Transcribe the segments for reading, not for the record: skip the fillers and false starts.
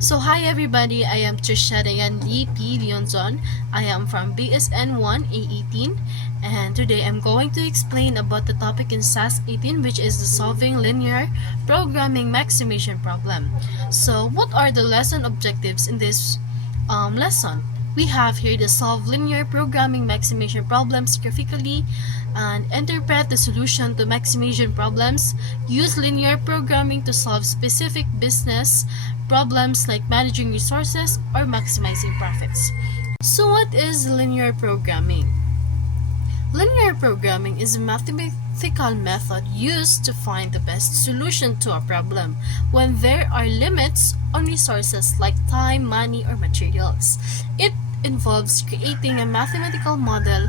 So hi everybody, I am Trisha Dayan Lee P. Leonzon. I am from BSN 1A18 and today I'm going to explain about the topic in SAS 18, which is the solving linear programming maximization problem. So what are the lesson objectives in this lesson? We have here the solve linear programming maximization problems graphically and interpret the solution to maximization problems, use linear programming to solve specific business problems like managing resources or maximizing profits. So what is linear programming? Linear programming is a mathematical method used to find the best solution to a problem when there are limits on resources like time, money, or materials. It involves creating a mathematical model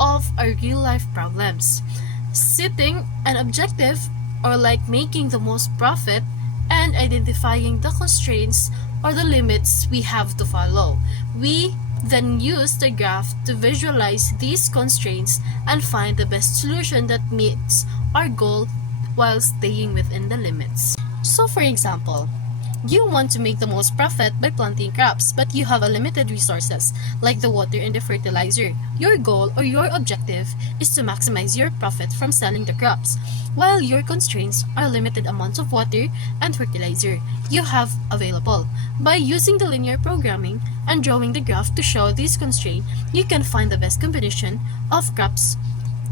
of our real-life problems, setting an objective or like making the most profit, and identifying the constraints or the limits we have to follow. We then use the graph to visualize these constraints and find the best solution that meets our goal while staying within the limits. So for example, you want to make the most profit by planting crops, but you have a limited resources like the water and the fertilizer. Your goal or your objective is to maximize your profit from selling the crops, while your constraints are limited amounts of water and fertilizer you have available. By using the linear programming and drawing the graph to show this constraint, you can find the best combination of crops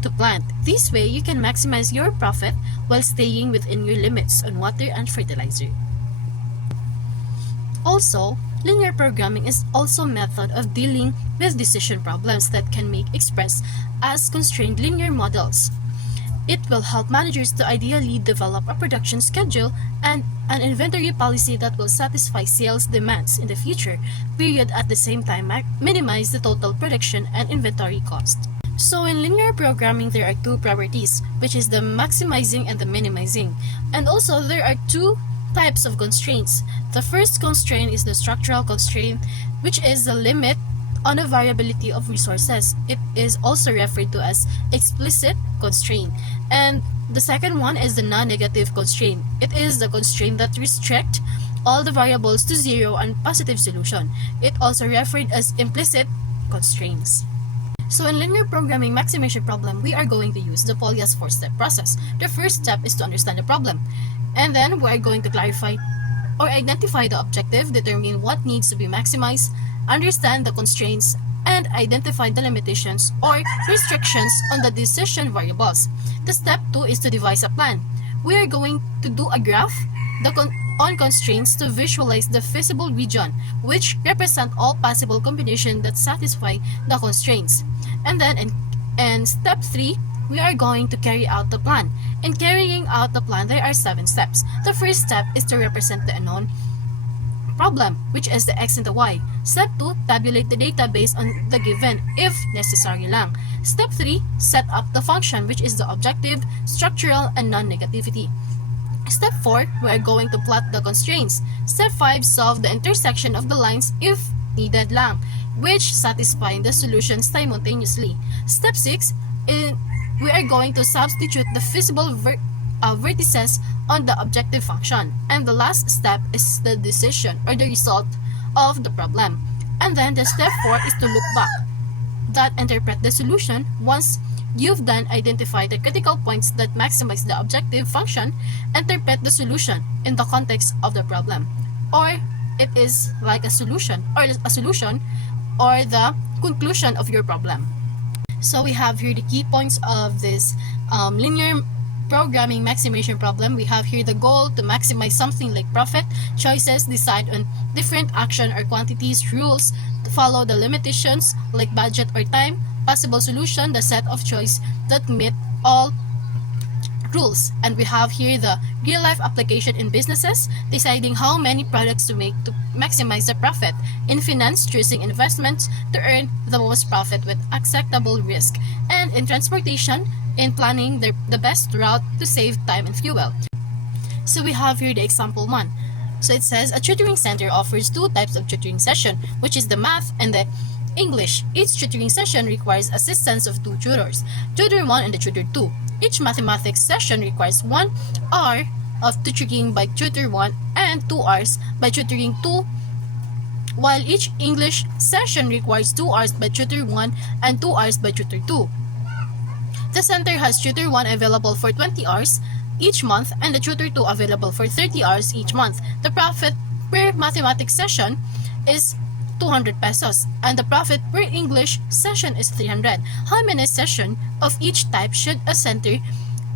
to plant. This way, you can maximize your profit while staying within your limits on water and fertilizer. Also, linear programming is also a method of dealing with decision problems that can be expressed as constrained linear models. It will help managers to ideally develop a production schedule and an inventory policy that will satisfy sales demands in the future period, at the same time minimize the total production and inventory cost. So in linear programming, there are two properties, which is the maximizing and the minimizing. And also there are two types of constraints. The first constraint is the structural constraint, which is the limit on a variability of resources. It is also referred to as explicit constraint. And the second one is the non-negative constraint. It is the constraint that restricts all the variables to zero and positive solution. It also referred as implicit constraints. So in linear programming maximization problem, we are going to use the Polya's 4-step process. The first step is to understand the problem. And then we are going to clarify or identify the objective, determine what needs to be maximized, understand the constraints, and identify the limitations or restrictions on the decision variables. The step 2 is to devise a plan. We are going to do a graph on constraints to visualize the feasible region, which represent all possible combinations that satisfy the constraints. And then in step 3, we are going to carry out the plan. In carrying out the plan, there are 7 steps. The first step is to represent the unknown problem, which is the x and the y. Step 2, tabulate the data based on the given, if necessary lang. Step 3, set up the function, which is the objective, structural, and non-negativity. Step 4, we are going to plot the constraints. Step 5, solve the intersection of the lines if needed lang, which satisfy the solutions simultaneously. Step 6, we are going to substitute the feasible vertices on the objective function. And the last step is the decision or the result of the problem. And then the step 4 is to look back, that interpret the solution once you've done identify the critical points that maximize the objective function, interpret the solution in the context of the problem. Or it is like a solution or the conclusion of your problem. So we have here the key points of this linear programming maximization problem. We have here the goal to maximize something like profit, choices, decide on different action or quantities, rules, to follow the limitations like budget or time, possible solution, the set of choice that meet all rules. And we have here the real-life application in businesses, deciding how many products to make to maximize the profit. In finance, choosing investments to earn the most profit with acceptable risk. And in transportation, in planning the best route to save time and fuel. So we have here the example 1. So it says a tutoring center offers 2 types of tutoring session, which is the math and the English. Each tutoring session requires assistance of 2 tutors, tutor 1 and the tutor 2. Each mathematics session requires 1 hour of tutoring by tutor 1 and 2 hours by tutoring 2, while each English session requires 2 hours by tutor 1 and 2 hours by tutor 2. The center has tutor 1 available for 20 hours each month and the tutor 2 available for 30 hours each month. The profit per mathematics session is 200 pesos and the profit per English session is 300. How many sessions of each type should a center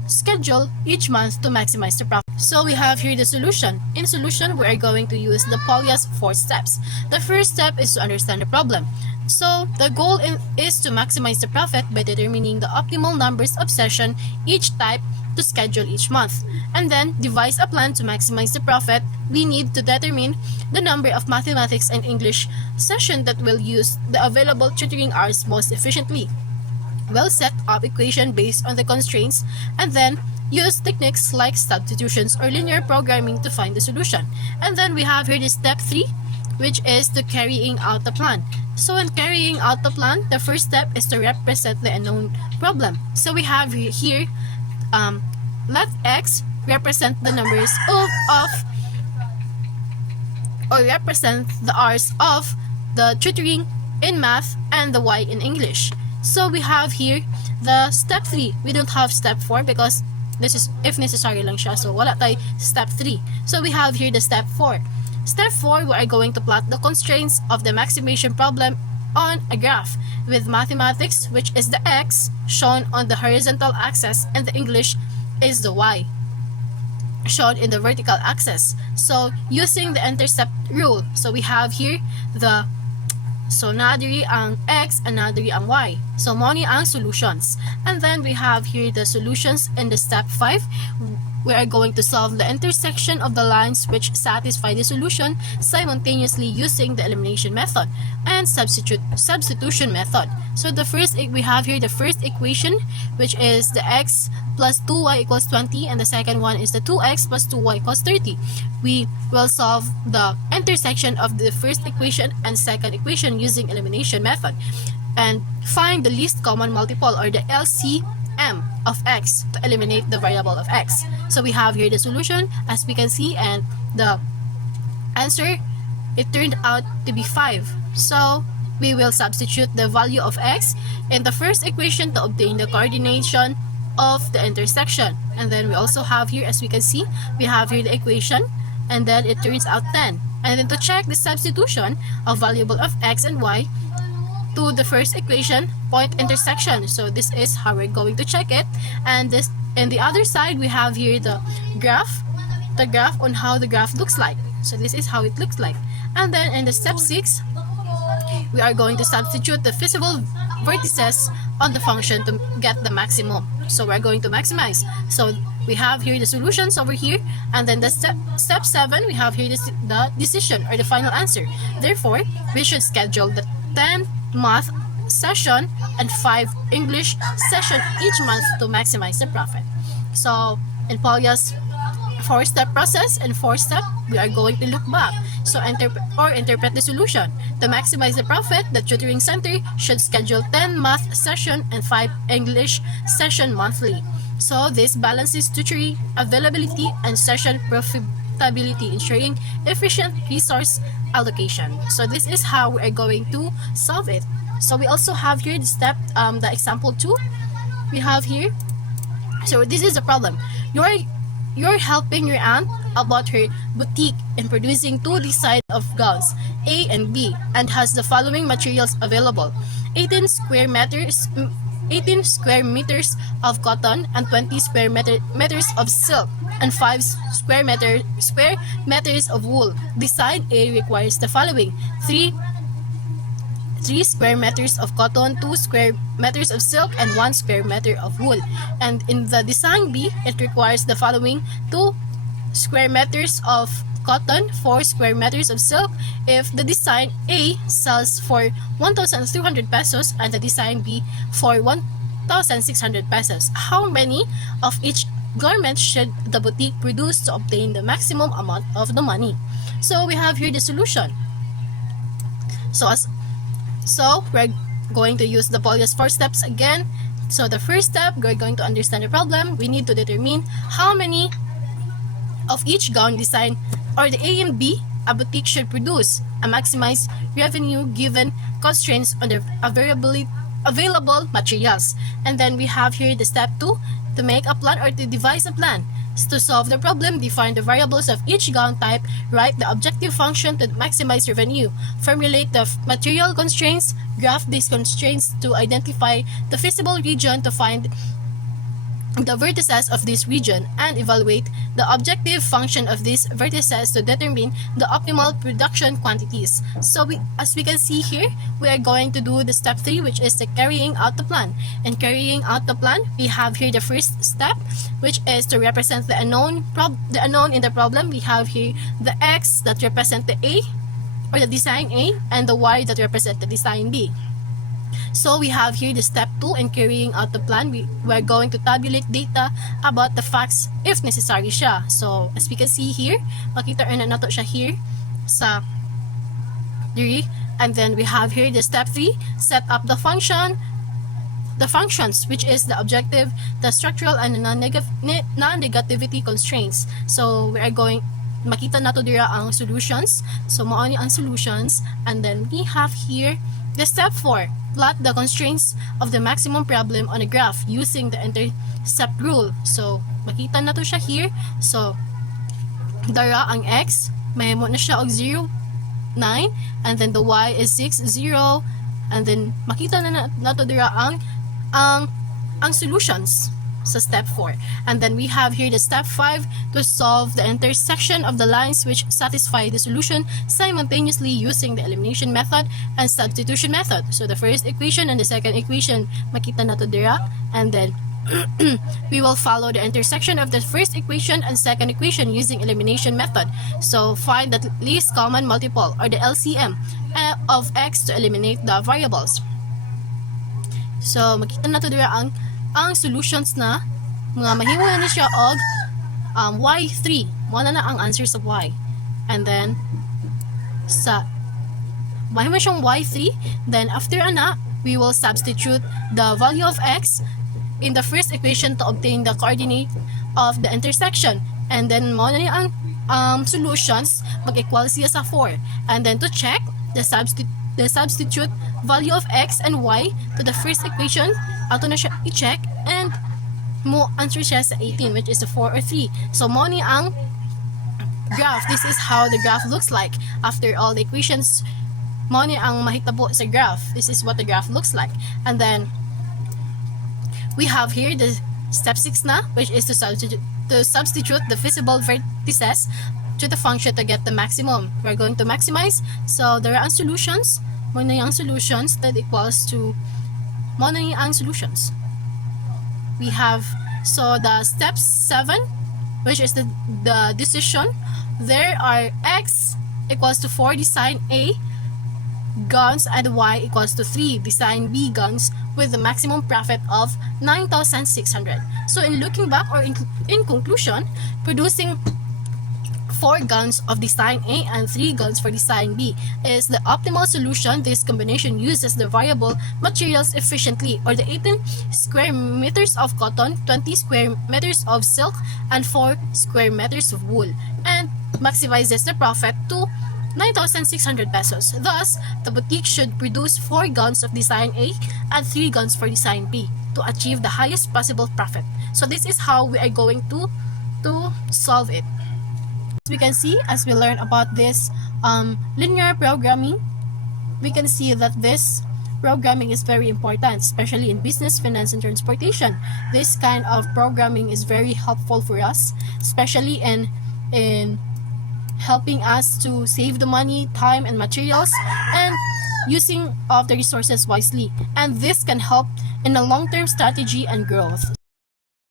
schedule each month to maximize the profit? So we have here the solution. In solution, we are going to use the Polya's 4 steps. The first step is to understand the problem. So the goal is to maximize the profit by determining the optimal numbers of sessions each type to schedule each month, and then devise a plan to maximize the profit. We need to determine the number of mathematics and English sessions that will use the available tutoring hours most efficiently. We'll set up equation based on the constraints and then use techniques like substitutions or linear programming to find the solution. And then we have here the step 3, which is the carrying out the plan. So in carrying out the plan, the first step is to represent the unknown problem. So we have here let x represent the numbers or represent the hours of the tutoring in math and the y in English. So we have here the step 3. We don't have step 4 because this is if necessary lang siya. So wala tayo step 3. So we have here the step 4. Step 4, we are going to plot the constraints of the maximization problem on a graph with mathematics, which is the x shown on the horizontal axis, and the English is the y shown in the vertical axis. So using the intercept rule, so we have here the nadiri ang x and nadiri ang y. So moni ang solutions. And then we have here the solutions in the step 5. We are going to solve the intersection of the lines which satisfy the solution simultaneously using the elimination method and substitution method. So we have here the first equation, which is the x plus 2y equals 20, and the second one is the 2x plus 2y equals 30. We will solve the intersection of the first equation and second equation using elimination method and find the least common multiple or the LCM of x to eliminate the variable of x. So we have here the solution as we can see, and the answer, it turned out to be 5. So we will substitute the value of x in the first equation to obtain the coordination of the intersection. And then we also have here, as we can see, we have here the equation, and then it turns out 10. And then to check the substitution of variable of x and y to the first equation, point intersection. So this is how we're going to check it. And this, in the other side, we have here the graph on how the graph looks like. So this is how it looks like. And then in the step 6, we are going to substitute the feasible vertices on the function to get the maximum. So we're going to maximize. So we have here the solutions over here, and then the step 7, we have here the decision or the final answer. Therefore, we should schedule the 10 math session and 5 English session each month to maximize the profit. So in Polya's 4-step process and 4-step, we are going to look back. So interpret the solution. To maximize the profit, the tutoring center should schedule 10 math session and 5 English session monthly. So this balances tutoring availability and session profitability, ensuring efficient resource allocation. So this is how we are going to solve it. So we also have here the example 2. We have here, so this is the problem. You're helping your aunt about her boutique in producing 2 designs of gowns, A and B, and has the following materials available: 18 square meters of cotton and 20 square meters of silk and 5 square meters of wool. Design A requires the following: 3 square meters of cotton, 2 square meters of silk, and 1 square meter of wool. And in the design B, it requires the following: 2 square meters of cotton, 4 square meters of silk. If the design A sells for 1,300 pesos and the design B for 1,600 pesos, how many of each garment should the boutique produce to obtain the maximum amount of the money? So we have here the solution. So we're going to use the Polya's 4 steps again. So the first step, we're going to understand the problem. We need to determine how many of each gown design, or the A and B, a boutique should produce a maximized revenue given constraints on the available materials. And then we have here the step 2, to make a plan or to devise a plan. To solve the problem, define the variables of each gown type, write the objective function to maximize revenue, formulate the material constraints, graph these constraints to identify the feasible region to find the vertices of this region, and evaluate the objective function of these vertices to determine the optimal production quantities. So as we can see here, we are going to do the step 3, which is the carrying out the plan. And carrying out the plan, we have here the first step, which is to represent the unknown in the problem. We have here the X that represent the A, or the design A, and the Y that represent the design B. So we have here the step 2 in carrying out the plan. We are going to tabulate data about the facts if necessary siya. So as we can see here, makita na nato siya here sa diri. And then we have here the step 3, set up the functions, which is the objective, the structural, and non-negativity constraints. So we are going makita nato dira ang solutions. So mao ni ang solutions. And then we have here the step 4, plot the constraints of the maximum problem on a graph using the intercept rule. So makita na to siya here. So dara ang X, mahimo na siya og 0, 9, and then the Y is 6, 0, and then makita na to dira ang solutions sa step 4. And then we have here the step 5, to solve the intersection of the lines which satisfy the solution simultaneously using the elimination method and substitution method. So the first equation and the second equation, makita na to dira. And then we will follow the intersection of the first equation and second equation using elimination method. So find the least common multiple, or the LCM, of X to eliminate the variables. So makita na to dira ang solutions na mga mahimo na siya og Y3. Mo na ang answer sa Y. And then sa mahimo siyang Y3, then after ana, we will substitute the value of X in the first equation to obtain the coordinate of the intersection. And then mo na ang solutions mag-equal siya sa 4. And then to check the substitute value of X and Y to the first equation, ato na siya i-check, and mo answer siya sa 18, which is the 4 or 3. So mo ni ang graph. This is how the graph looks like after all the equations. Mo ni ang mahitabo sa graph. This is what the graph looks like. And then we have here the step 6 na, which is to substitute the feasible vertices to the function to get the maximum. We're going to maximize. So there are solutions. Mo na yung solutions that equals to mo na yung solutions. We have, so the step 7, which is the decision. There are X equals to 4 design A guns and Y equals to 3 design B guns with the maximum profit of 9,600. So in looking back, or in conclusion, producing 4 guns of design A and 3 guns for design B is the optimal solution. This combination uses the variable materials efficiently, or the 18 square meters of cotton, 20 square meters of silk, and 4 square meters of wool, and maximizes the profit to 9,600 pesos. Thus, the boutique should produce 4 guns of design A and 3 guns for design B to achieve the highest possible profit. So this is how we are going to solve it. We can see, as we learn about this linear programming, we can see that this programming is very important, especially in business, finance, and transportation. This kind of programming is very helpful for us, especially in helping us to save the money, time, and materials, and using of the resources wisely. And this can help in the long-term strategy and growth.